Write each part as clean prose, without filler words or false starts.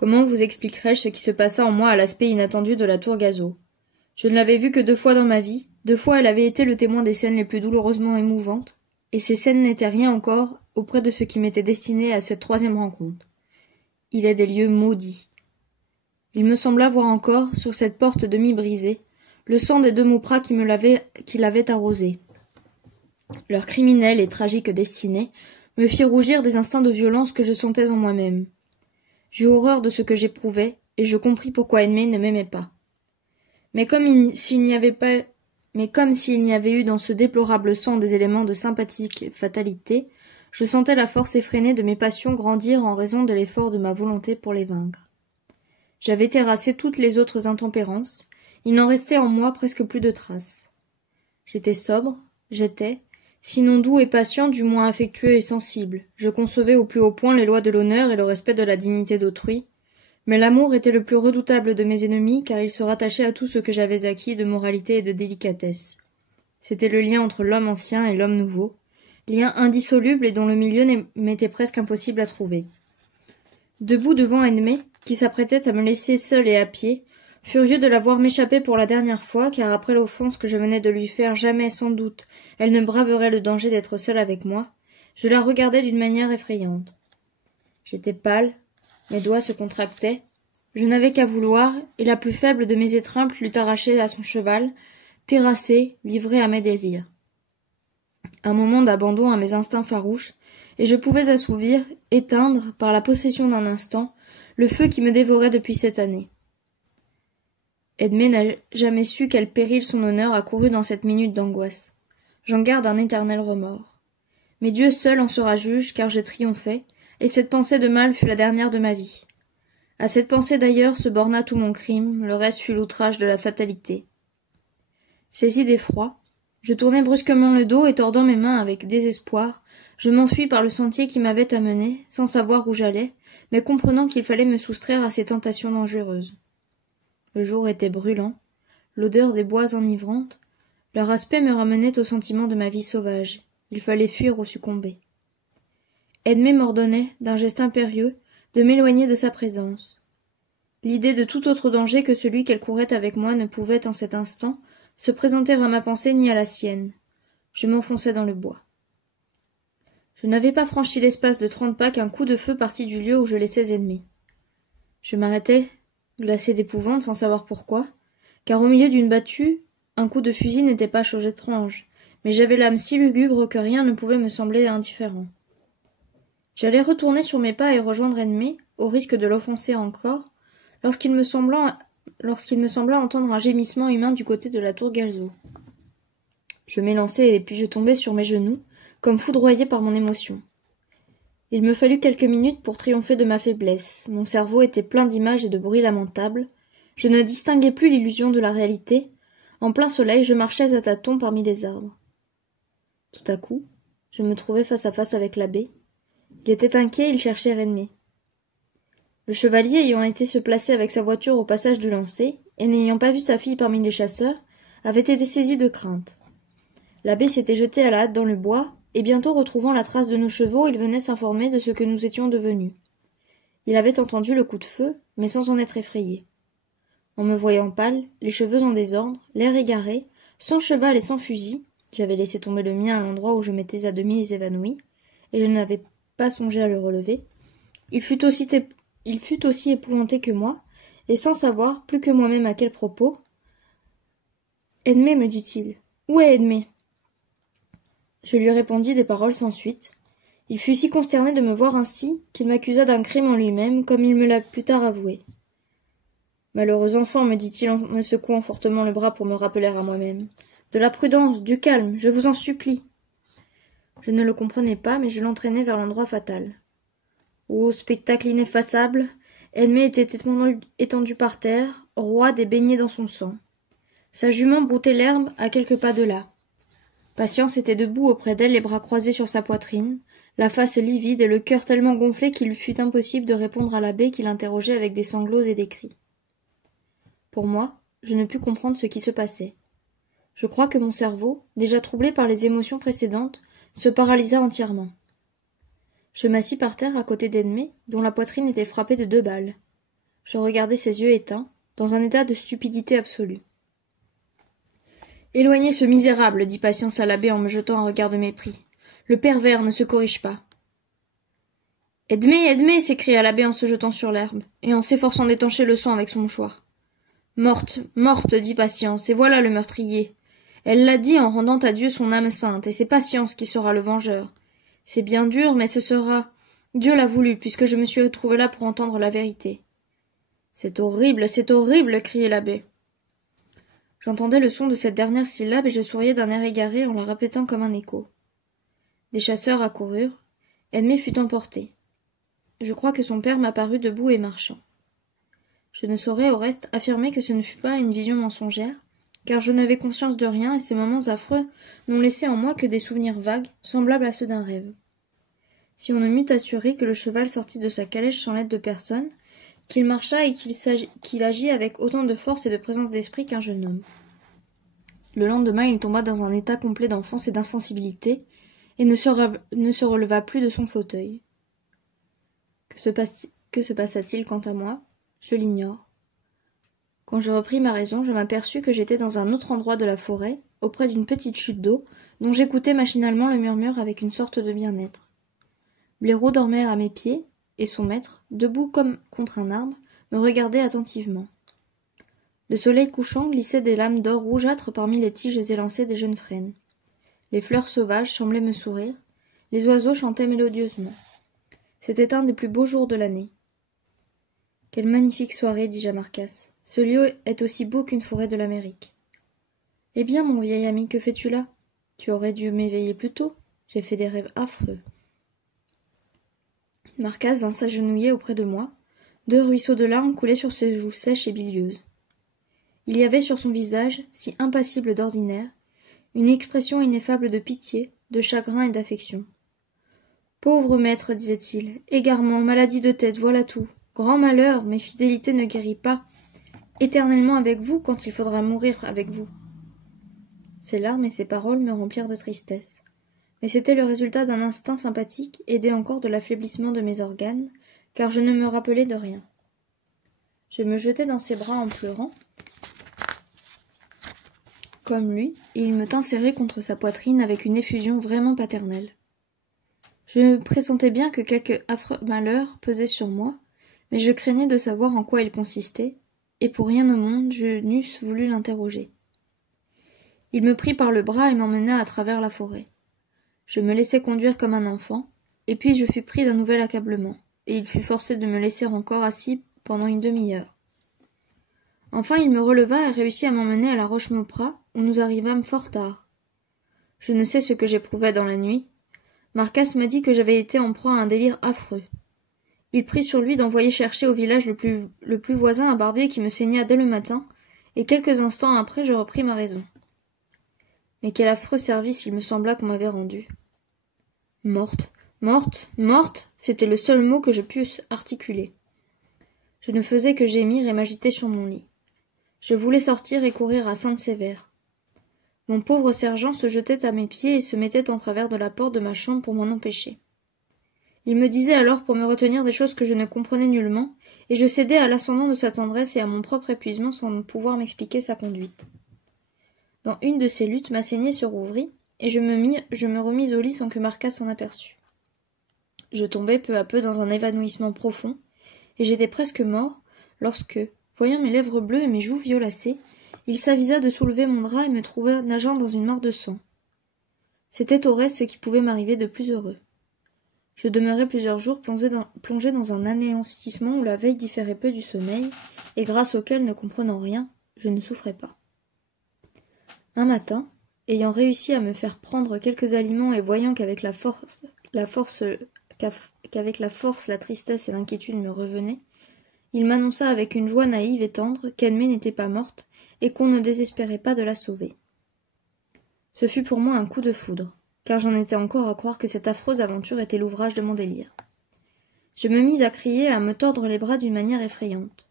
Comment vous expliquerai-je ce qui se passa en moi à l'aspect inattendu de la tour Gazeau? Je ne l'avais vue que 2 fois dans ma vie, 2 fois elle avait été le témoin des scènes les plus douloureusement émouvantes, et ces scènes n'étaient rien encore auprès de ce qui m'était destiné à cette 3e rencontre. Il est des lieux maudits. Il me sembla voir encore, sur cette porte demi-brisée, le sang des 2 Mauprat qui l'avaient arrosé. Leur criminelle et tragique destinée me fit rougir des instincts de violence que je sentais en moi-même. J'eus horreur de ce que j'éprouvais, et je compris pourquoi Edmé ne m'aimait pas. Mais comme s'il n'y avait eu dans ce déplorable sang des éléments de sympathique fatalité, je sentais la force effrénée de mes passions grandir en raison de l'effort de ma volonté pour les vaincre. J'avais terrassé toutes les autres intempérances, il n'en restait en moi presque plus de traces. J'étais sobre, j'étais, sinon doux et patient, du moins affectueux et sensible. Je concevais au plus haut point les lois de l'honneur et le respect de la dignité d'autrui. Mais l'amour était le plus redoutable de mes ennemis, car il se rattachait à tout ce que j'avais acquis de moralité et de délicatesse. C'était le lien entre l'homme ancien et l'homme nouveau, lien indissoluble et dont le milieu m'était presque impossible à trouver. Debout devant Edmé, qui s'apprêtait à me laisser seul et à pied, furieux de la voir m'échapper pour la dernière fois, car après l'offense que je venais de lui faire, jamais, sans doute, elle ne braverait le danger d'être seule avec moi, je la regardais d'une manière effrayante. J'étais pâle, mes doigts se contractaient, je n'avais qu'à vouloir, et la plus faible de mes étreintes l'eût arraché à son cheval, terrassé, livré à mes désirs. Un moment d'abandon à mes instincts farouches, et je pouvais assouvir, éteindre, par la possession d'un instant, le feu qui me dévorait depuis cette année. Edmé n'a jamais su quel péril son honneur a couru dans cette minute d'angoisse. J'en garde un éternel remords. Mais Dieu seul en sera juge, car je triomphai, et cette pensée de mal fut la dernière de ma vie. À cette pensée d'ailleurs se borna tout mon crime, le reste fut l'outrage de la fatalité. Saisi d'effroi, je tournai brusquement le dos et tordant mes mains avec désespoir, je m'enfuis par le sentier qui m'avait amené, sans savoir où j'allais, mais comprenant qu'il fallait me soustraire à ces tentations dangereuses. Le jour était brûlant, l'odeur des bois enivrante, leur aspect me ramenait au sentiment de ma vie sauvage. Il fallait fuir ou succomber. Edmé m'ordonnait, d'un geste impérieux, de m'éloigner de sa présence. L'idée de tout autre danger que celui qu'elle courait avec moi ne pouvait, en cet instant, se présenter à ma pensée ni à la sienne. Je m'enfonçai dans le bois. Je n'avais pas franchi l'espace de 30 pas qu'un coup de feu partit du lieu où je laissais Edmé. Je m'arrêtai, glacé d'épouvante, sans savoir pourquoi, car au milieu d'une battue, un coup de fusil n'était pas chose étrange, mais j'avais l'âme si lugubre que rien ne pouvait me sembler indifférent. J'allais retourner sur mes pas et rejoindre Edmé, au risque de l'offenser encore, lorsqu'il me sembla entendre un gémissement humain du côté de la tour Gazeau. Je m'élançai et puis je tombai sur mes genoux, comme foudroyé par mon émotion. Il me fallut quelques minutes pour triompher de ma faiblesse. Mon cerveau était plein d'images et de bruits lamentables. Je ne distinguais plus l'illusion de la réalité. En plein soleil, je marchais à tâtons parmi les arbres. Tout à coup, je me trouvai face à face avec l'abbé. Il était inquiet, il cherchait Edmé. Le chevalier ayant été se placer avec sa voiture au passage du lancer, et n'ayant pas vu sa fille parmi les chasseurs, avait été saisi de crainte. L'abbé s'était jeté à la hâte dans le bois, et bientôt retrouvant la trace de nos chevaux, il venait s'informer de ce que nous étions devenus. Il avait entendu le coup de feu, mais sans en être effrayé. En me voyant pâle, les cheveux en désordre, l'air égaré, sans cheval et sans fusil, j'avais laissé tomber le mien à l'endroit où je m'étais à demi évanoui, et je n'avais pas songé à le relever, il fut aussi épouvanté que moi, et sans savoir, plus que moi-même à quel propos. « Edmé, me dit-il. Où est Edmé ?» Je lui répondis des paroles sans suite. Il fut si consterné de me voir ainsi qu'il m'accusa d'un crime en lui-même, comme il me l'a plus tard avoué. « Malheureux enfant, me dit-il en me secouant fortement le bras pour me rappeler à moi-même. De la prudence, du calme, je vous en supplie. » Je ne le comprenais pas, mais je l'entraînai vers l'endroit fatal. Ô spectacle ineffaçable! Edmé était étendu par terre, roide et baigné dans son sang. Sa jument broutait l'herbe à quelques pas de là. Patience était debout auprès d'elle, les bras croisés sur sa poitrine, la face livide et le cœur tellement gonflé qu'il lui fut impossible de répondre à l'abbé qui l'interrogeait avec des sanglots et des cris. Pour moi, je ne pus comprendre ce qui se passait. Je crois que mon cerveau, déjà troublé par les émotions précédentes, se paralysa entièrement. Je m'assis par terre à côté d'Edmé, dont la poitrine était frappée de 2 balles. Je regardais ses yeux éteints, dans un état de stupidité absolue. « Éloignez ce misérable, dit Patience à l'abbé en me jetant un regard de mépris. Le pervers ne se corrige pas. Edmé, Edmé, s'écria l'abbé en se jetant sur l'herbe, et en s'efforçant d'étancher le sang avec son mouchoir. Morte, morte, dit Patience, et voilà le meurtrier. Elle l'a dit en rendant à Dieu son âme sainte, et c'est Patience qui sera le vengeur. C'est bien dur, mais ce sera. Dieu l'a voulu, puisque je me suis retrouvé là pour entendre la vérité. C'est horrible, criait l'abbé. J'entendais le son de cette dernière syllabe et je souriais d'un air égaré en la répétant comme un écho. Des chasseurs accoururent. Edmé fut emporté. Je crois que son père m'apparut debout et marchant. Je ne saurais au reste affirmer que ce ne fut pas une vision mensongère, car je n'avais conscience de rien et ces moments affreux n'ont laissé en moi que des souvenirs vagues, semblables à ceux d'un rêve. Si on ne m'eût assuré que le cheval sortit de sa calèche sans l'aide de personne, qu'il marcha et qu'il agit avec autant de force et de présence d'esprit qu'un jeune homme. Le lendemain, il tomba dans un état complet d'enfance et d'insensibilité, et ne se releva plus de son fauteuil. Que se passa-t-il quant à moi? Je l'ignore. Quand je repris ma raison, je m'aperçus que j'étais dans un autre endroit de la forêt, auprès d'une petite chute d'eau, dont j'écoutais machinalement le murmure avec une sorte de bien-être. Blaireau dormait à mes pieds, et son maître, debout comme contre un arbre, me regardait attentivement. Le soleil couchant glissait des lames d'or rougeâtres parmi les tiges élancées des jeunes frênes. Les fleurs sauvages semblaient me sourire, les oiseaux chantaient mélodieusement. C'était un des plus beaux jours de l'année. « Quelle magnifique soirée, dis-je à Marcasse. Ce lieu est aussi beau qu'une forêt de l'Amérique. »« Eh bien, mon vieil ami, que fais-tu là? Tu aurais dû m'éveiller plus tôt. J'ai fait des rêves affreux. » Marcasse vint s'agenouiller auprès de moi. 2 ruisseaux de larmes coulaient sur ses joues sèches et bilieuses. Il y avait sur son visage, si impassible d'ordinaire, une expression ineffable de pitié, de chagrin et d'affection. « Pauvre maître, disait-il, égarement, maladie de tête, voilà tout. Grand malheur, mais fidélité ne guérit pas. Éternellement avec vous quand il faudra mourir avec vous. » Ces larmes et ces paroles me remplirent de tristesse. Mais c'était le résultat d'un instinct sympathique, aidé encore de l'affaiblissement de mes organes, car je ne me rappelais de rien. Je me jetai dans ses bras en pleurant, comme lui, et il me tint serré contre sa poitrine avec une effusion vraiment paternelle. Je pressentais bien que quelque affreux malheur pesait sur moi, mais je craignais de savoir en quoi il consistait, et pour rien au monde je n'eusse voulu l'interroger. Il me prit par le bras et m'emmena à travers la forêt. Je me laissai conduire comme un enfant, et puis je fus pris d'un nouvel accablement, et il fut forcé de me laisser encore assis pendant une demi-heure. Enfin il me releva et réussit à m'emmener à la Roche-Mauprat, où nous arrivâmes fort tard. Je ne sais ce que j'éprouvais dans la nuit. Marcasse m'a dit que j'avais été en proie à un délire affreux. Il prit sur lui d'envoyer chercher au village le plus voisin un barbier qui me saigna dès le matin, et quelques instants après je repris ma raison. Mais quel affreux service il me sembla qu'on m'avait rendu. Morte, morte, morte, c'était le seul mot que je pusse articuler. Je ne faisais que gémir et m'agiter sur mon lit. Je voulais sortir et courir à Sainte-Sévère. Mon pauvre sergent se jetait à mes pieds et se mettait en travers de la porte de ma chambre pour m'en empêcher. Il me disait alors pour me retenir des choses que je ne comprenais nullement, et je cédais à l'ascendant de sa tendresse et à mon propre épuisement sans pouvoir m'expliquer sa conduite. Dans une de ces luttes, ma saignée se rouvrit, et je me remis au lit sans que Marcasse s'en aperçût. Je tombai peu à peu dans un évanouissement profond, et j'étais presque mort, lorsque, voyant mes lèvres bleues et mes joues violacées, il s'avisa de soulever mon drap et me trouva nageant dans une mare de sang. C'était au reste ce qui pouvait m'arriver de plus heureux. Je demeurai plusieurs jours plongé dans un anéantissement où la veille différait peu du sommeil, et grâce auquel, ne comprenant rien, je ne souffrais pas. Un matin, ayant réussi à me faire prendre quelques aliments et voyant qu'avec la force, la tristesse et l'inquiétude me revenaient, il m'annonça avec une joie naïve et tendre qu'Edmé n'était pas morte et qu'on ne désespérait pas de la sauver. Ce fut pour moi un coup de foudre, car j'en étais encore à croire que cette affreuse aventure était l'ouvrage de mon délire. Je me mis à crier et à me tordre les bras d'une manière effrayante.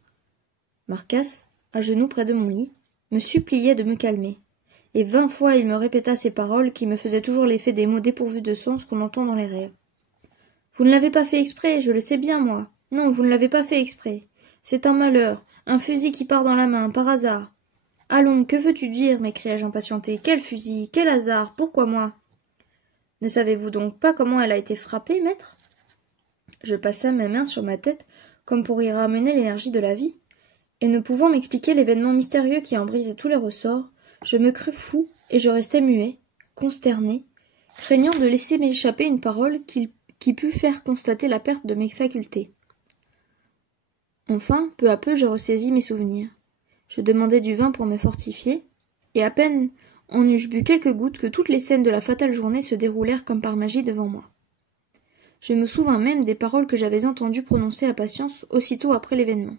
Marcasse, à genoux près de mon lit, me suppliait de me calmer, et 20 fois il me répéta ces paroles qui me faisaient toujours l'effet des mots dépourvus de sens qu'on entend dans les rêves. « Vous ne l'avez pas fait exprès, je le sais bien, moi. Non, vous ne l'avez pas fait exprès. C'est un malheur, un fusil qui part dans la main, par hasard. Allons, que veux-tu dire? M'écriai-je impatienté. Quel fusil? Quel hasard? Pourquoi moi? Ne savez-vous donc pas comment elle a été frappée, maître? Je passai mes mains sur ma tête, comme pour y ramener l'énergie de la vie, et ne pouvant m'expliquer l'événement mystérieux qui en brisait tous les ressorts, je me crus fou, et je restai muet, consterné, craignant de laisser m'échapper une parole qui pût faire constater la perte de mes facultés. Enfin, peu à peu, je ressaisis mes souvenirs. Je demandai du vin pour me fortifier, et à peine en eus-je bu quelques gouttes que toutes les scènes de la fatale journée se déroulèrent comme par magie devant moi. Je me souvins même des paroles que j'avais entendues prononcer à Patience aussitôt après l'événement.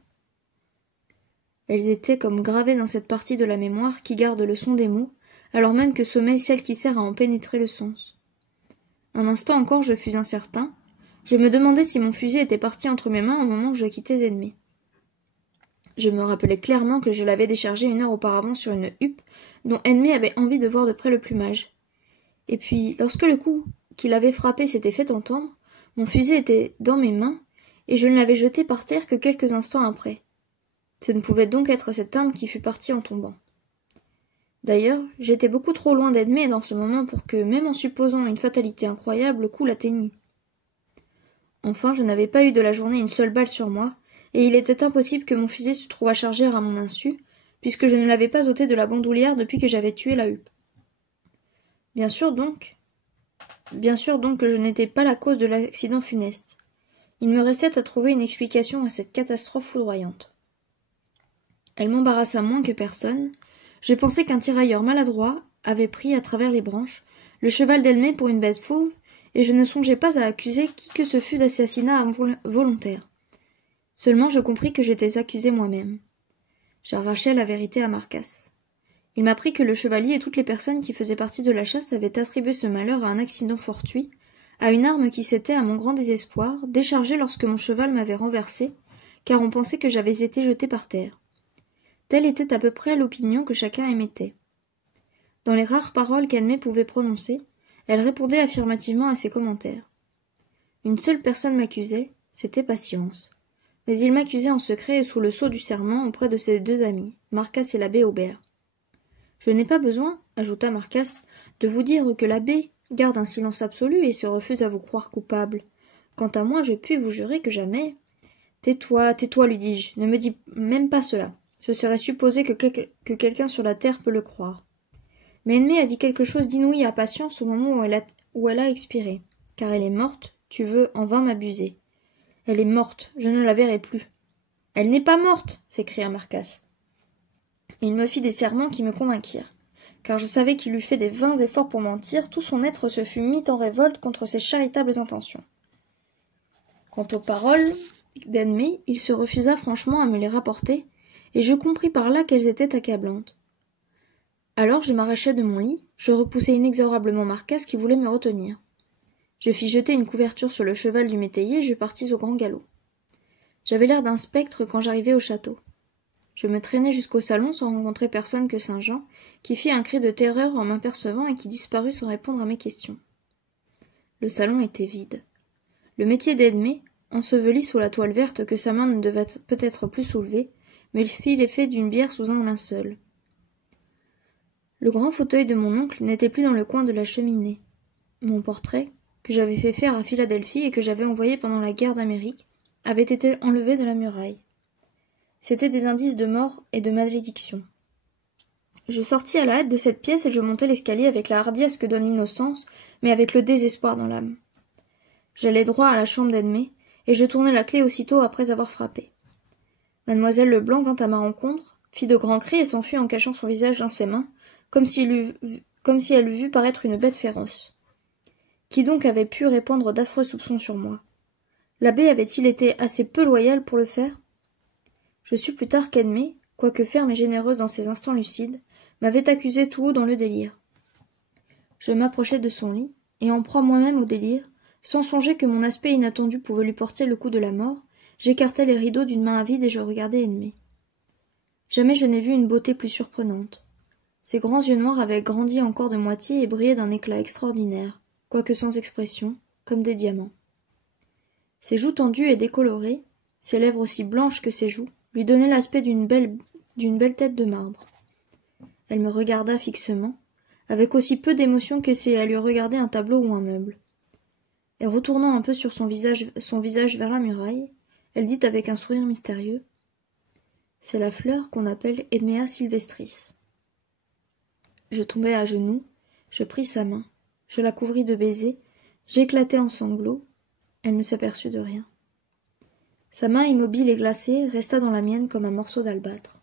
Elles étaient comme gravées dans cette partie de la mémoire qui garde le son des mots, alors même que sommeille celle qui sert à en pénétrer le sens. Un instant encore je fus incertain. Je me demandais si mon fusil était parti entre mes mains au moment où je quittais Edmé. Je me rappelais clairement que je l'avais déchargé 1 heure auparavant sur une huppe dont Edmé avait envie de voir de près le plumage. Et puis, lorsque le coup qui l'avait frappé s'était fait entendre, mon fusil était dans mes mains, et je ne l'avais jeté par terre que quelques instants après. Ce ne pouvait donc être cette arme qui fut partie en tombant. D'ailleurs, j'étais beaucoup trop loin d'Edmé dans ce moment pour que, même en supposant une fatalité incroyable, le coup l'atteignît. Enfin, je n'avais pas eu de la journée une seule balle sur moi, et il était impossible que mon fusil se trouvât chargé à mon insu, puisque je ne l'avais pas ôté de la bandoulière depuis que j'avais tué la huppe. Bien sûr donc que je n'étais pas la cause de l'accident funeste. Il me restait à trouver une explication à cette catastrophe foudroyante. Elle m'embarrassa moins que personne. Je pensais qu'un tirailleur maladroit avait pris, à travers les branches, le cheval d'Elmé pour une bête fauve, et je ne songeais pas à accuser qui que ce fût d'assassinat volontaire. Seulement je compris que j'étais accusé moi-même. J'arrachai la vérité à Marcasse. Il m'apprit que le chevalier et toutes les personnes qui faisaient partie de la chasse avaient attribué ce malheur à un accident fortuit, à une arme qui s'était, à mon grand désespoir, déchargée lorsque mon cheval m'avait renversé, car on pensait que j'avais été jeté par terre. Telle était à peu près l'opinion que chacun émettait. Dans les rares paroles qu'Edmé pouvait prononcer, elle répondait affirmativement à ces commentaires. Une seule personne m'accusait, c'était Patience. Mais il m'accusait en secret et sous le sceau du serment auprès de ses 2 amis, Marcasse et l'abbé Aubert. Je n'ai pas besoin, ajouta Marcasse, de vous dire que l'abbé garde un silence absolu et se refuse à vous croire coupable. Quant à moi, je puis vous jurer que jamais... Tais-toi, lui dis-je, ne me dis même pas cela. Ce serait supposer que quelqu'un sur la terre peut le croire. Mais Edmé a dit quelque chose d'inouï à Patience au moment où elle a expiré. Car elle est morte, tu veux en vain m'abuser. Elle est morte, je ne la verrai plus. Elle n'est pas morte, s'écria Marcasse. Il me fit des serments qui me convainquirent, car je savais qu'il eût fait des vains efforts pour mentir, tout son être se fût mis en révolte contre ses charitables intentions. Quant aux paroles d'Edmé, il se refusa franchement à me les rapporter, et je compris par là qu'elles étaient accablantes. Alors je m'arrachai de mon lit, je repoussai inexorablement Marcasse qui voulait me retenir. Je fis jeter une couverture sur le cheval du métayer et je partis au grand galop. J'avais l'air d'un spectre quand j'arrivai au château. Je me traînai jusqu'au salon sans rencontrer personne que Saint-Jean, qui fit un cri de terreur en m'apercevant et qui disparut sans répondre à mes questions. Le salon était vide. Le métier d'Edmé, enseveli sous la toile verte que sa main ne devait peut-être plus soulever, me fit l'effet d'une bière sous un linceul. Le grand fauteuil de mon oncle n'était plus dans le coin de la cheminée. Mon portrait, que j'avais fait faire à Philadelphie et que j'avais envoyé pendant la guerre d'Amérique, avait été enlevé de la muraille. C'étaient des indices de mort et de malédiction. Je sortis à la hâte de cette pièce et je montai l'escalier avec la hardiesse que donne l'innocence, mais avec le désespoir dans l'âme. J'allai droit à la chambre d'Edmé, et je tournai la clé aussitôt après avoir frappé. Mademoiselle Leblanc vint à ma rencontre, fit de grands cris et s'enfuit en cachant son visage dans ses mains, comme si elle eût vu paraître une bête féroce. Qui donc avait pu répandre d'affreux soupçons sur moi? L'abbé avait-il été assez peu loyal pour le faire? Je sus plus tard qu'Edmé, quoique ferme et généreuse dans ses instants lucides, m'avait accusé tout haut dans le délire. Je m'approchai de son lit, et en proie moi-même au délire, sans songer que mon aspect inattendu pouvait lui porter le coup de la mort, j'écartai les rideaux d'une main avide et je regardai Edmé. Jamais je n'ai vu une beauté plus surprenante. Ses grands yeux noirs avaient grandi encore de moitié et brillaient d'un éclat extraordinaire, quoique sans expression, comme des diamants. Ses joues tendues et décolorées, ses lèvres aussi blanches que ses joues, lui donnait l'aspect d'une belle tête de marbre. Elle me regarda fixement, avec aussi peu d'émotion que si elle eût regardé un tableau ou un meuble. Et retournant un peu sur son visage vers la muraille, elle dit avec un sourire mystérieux: « C'est la fleur qu'on appelle Edmea sylvestris. » Je tombai à genoux, je pris sa main, je la couvris de baisers, j'éclatai en sanglots. Elle ne s'aperçut de rien. Sa main immobile et glacée resta dans la mienne comme un morceau d'albâtre.